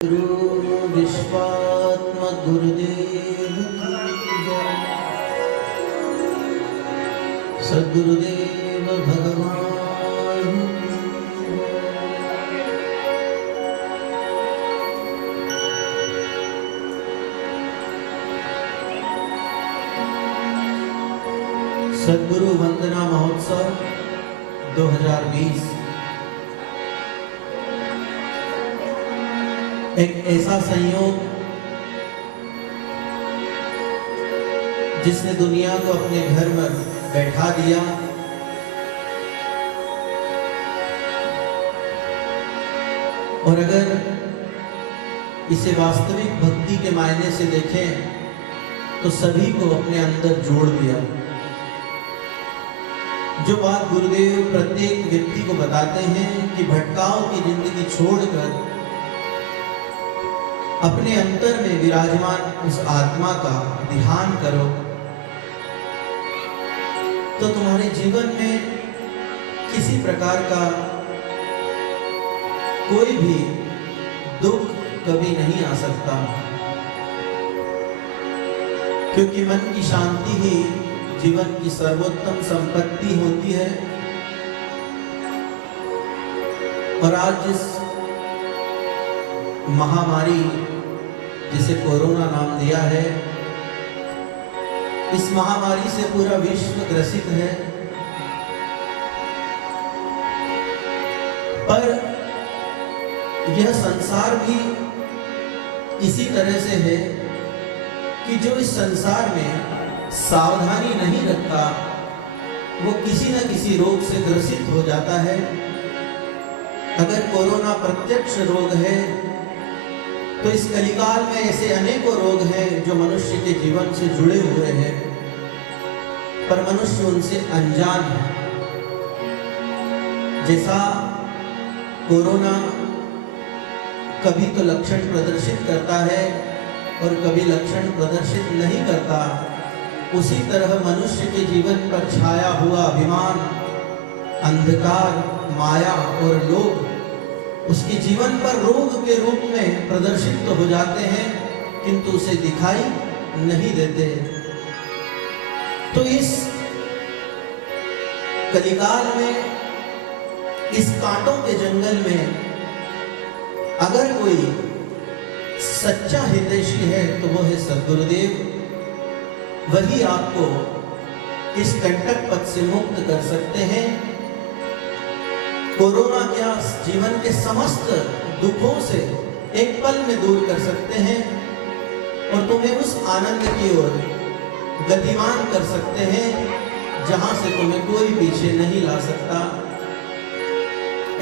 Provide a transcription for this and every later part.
गुरु विश्वात्मक गुरुदेव की जय। सद्गुरुदेव भगवान की जय। सद्गुरु वंदना महोत्सव 2020 एक ऐसा संयोग जिसने दुनिया को अपने घर में बैठा दिया और अगर इसे वास्तविक भक्ति के मायने से देखें तो सभी को अपने अंदर जोड़ दिया। जो बात गुरुदेव प्रत्येक व्यक्ति को बताते हैं कि भटकाव की जिंदगी छोड़कर अपने अंतर में विराजमान उस आत्मा का ध्यान करो तो तुम्हारे जीवन में किसी प्रकार का कोई भी दुख कभी नहीं आ सकता, क्योंकि मन की शांति ही जीवन की सर्वोत्तम संपत्ति होती है। और आज जिस महामारी जिसे कोरोना नाम दिया है, इस महामारी से पूरा विश्व ग्रसित है। पर यह संसार भी इसी तरह से है कि जो इस संसार में सावधानी नहीं रखता वो किसी न किसी रोग से ग्रसित हो जाता है। अगर कोरोना प्रत्यक्ष रोग है तो इस कलिकाल में ऐसे अनेकों रोग हैं जो मनुष्य के जीवन से जुड़े हुए हैं, पर मनुष्य उनसे अनजान है। जैसा कोरोना कभी तो लक्षण प्रदर्शित करता है और कभी लक्षण प्रदर्शित नहीं करता, उसी तरह मनुष्य के जीवन पर छाया हुआ अभिमान, अंधकार, माया और लोभ उसके जीवन पर रोग के रूप में प्रदर्शित तो हो जाते हैं किंतु उसे दिखाई नहीं देते। तो इस कलिकाल में, इस कांटों के जंगल में अगर कोई सच्चा हितैषी है तो वो है सद्गुरुदेव। वही आपको इस कंटक पथ से मुक्त कर सकते हैं। कोरोना क्या जीवन के समस्त दुखों से एक पल में दूर कर सकते हैं और तुम्हें उस आनंद की ओर गतिमान कर सकते हैं जहां से तुम्हें कोई पीछे नहीं ला सकता।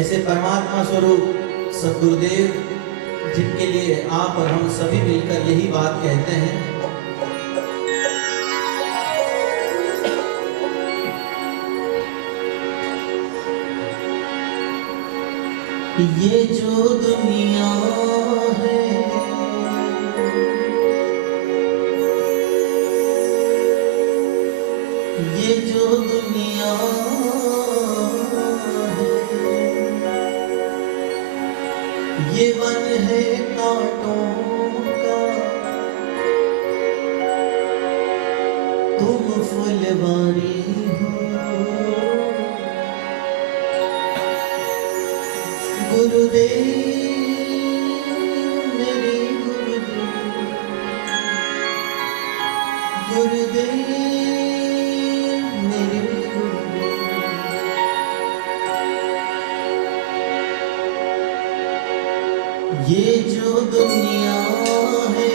ऐसे परमात्मा स्वरूप सद्गुरुदेव, जिनके लिए आप और हम सभी मिलकर यही बात कहते हैं, ये जो दुनिया है ये जो दुनिया है, ये वन है कांटों का, तुम फुलवारी हो। गुरुदेव मेरे गुरुदेव, गुरुदेव मेरे गुरुदेव। ये जो दुनिया है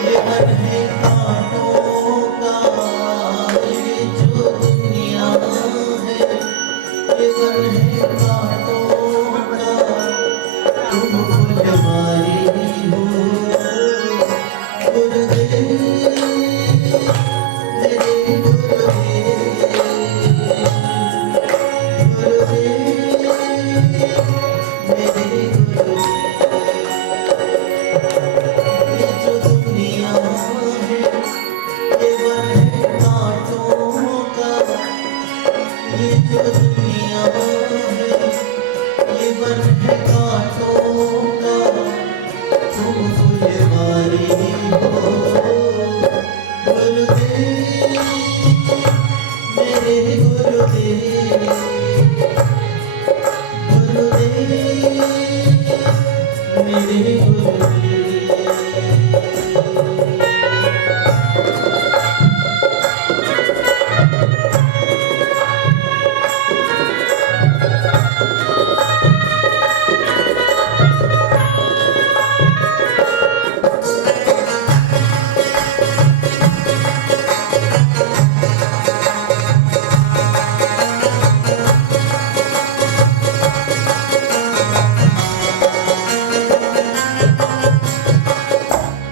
ये मन है कांटों का, ये जो दुनिया है ये मन है कांटों, तुम फुलवारी हो। गुरुदेव मेरे गुरुदेव, गुरुदेव मेरे गुरुदेव। ये जो दुनिया मेरे गुरुदेव।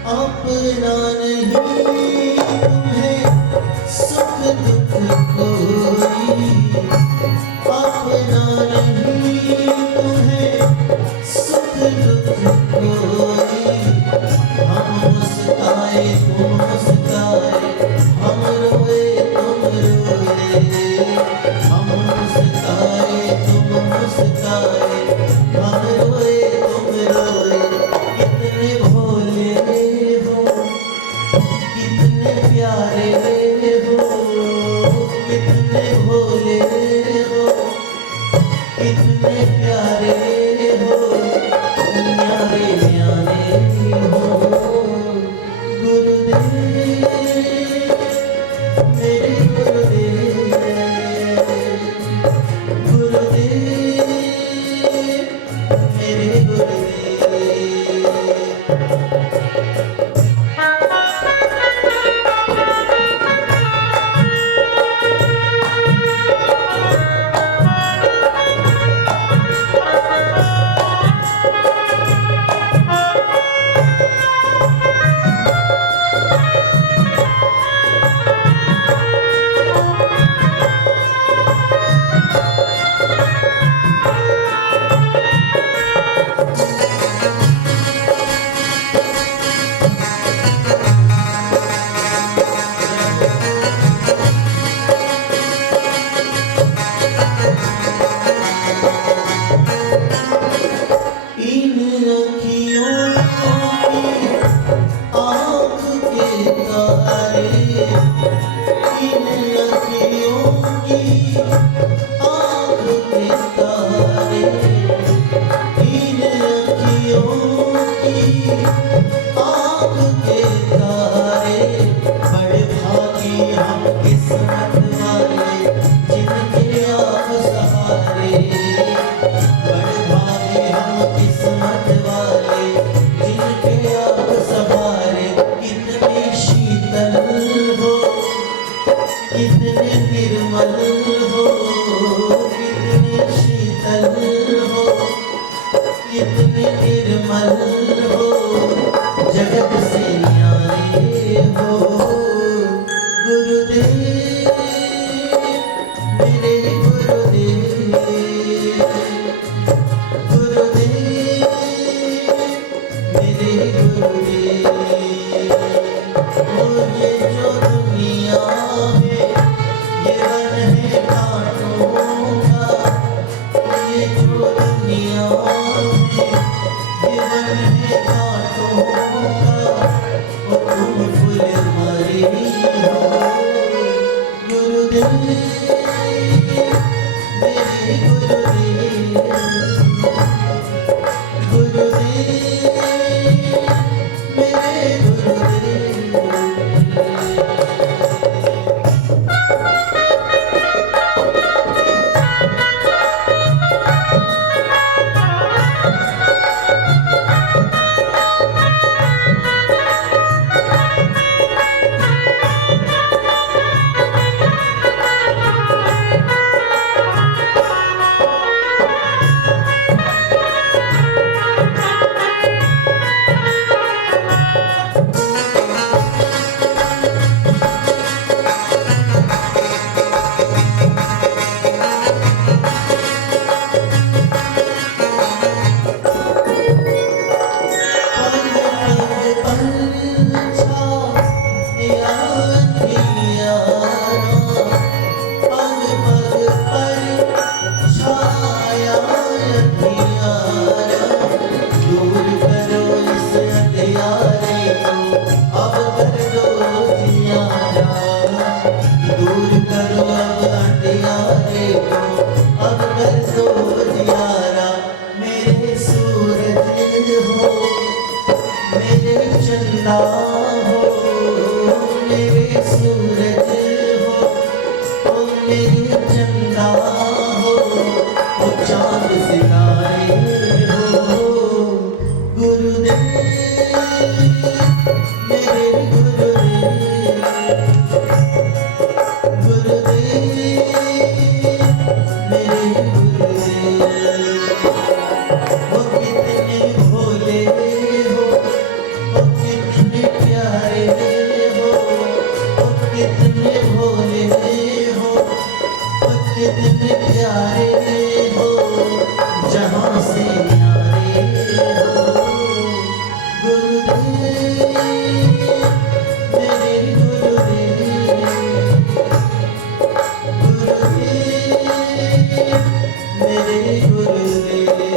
अपना नहीं तुम्हें सुख दुख कोई, अपना नहीं तुम्हें सुख दुख कोई। हम मुस्काए तुम मुस्काए, हम रोए तुम रोए। हम मुस्काए तुम मुस्काए, हम रोए तुम रोए। कितने भोले हो, कितने प्यारे हो, कितने भोले हो, कितने प्यारे हो, न्यारे न्यारे हो। गुरुदेव मेरे गुरुदेव, गुरुदेव मेरे गुरुदेव। कितने निर्मल हो, कितने शीतल हो, कितने निर्मल हो, जगत से न्यारे हो। गुरुदेव मेरे गुरुदेव, गुरुदेव मेरे गुरुदेव। और ये जो दुनिया है ये वन है कांटों का, ये जो दुनिया है ये वन है कांटों का, और तुम फूल मरे हो। गुरुदेव मेरे गुरुदेव, गुरुदेव मेरे चंदा हो, मेरे सूरज हो, ओ मेरे चंदा हो, ओ चांद सितारे हो, गुरुदेव मेरे गुरुदेव, गुरुदेव मेरे गुरुदेव। वो कितने भोले हो, वो कितने प्यारे हो, वो कितने भोले हो, वो कितने प्यारे हो, जहाँ से न्यारे हो, गुरुदेव मेरे गुरुदेव, गुरुदेव मेरे गुरुदेव।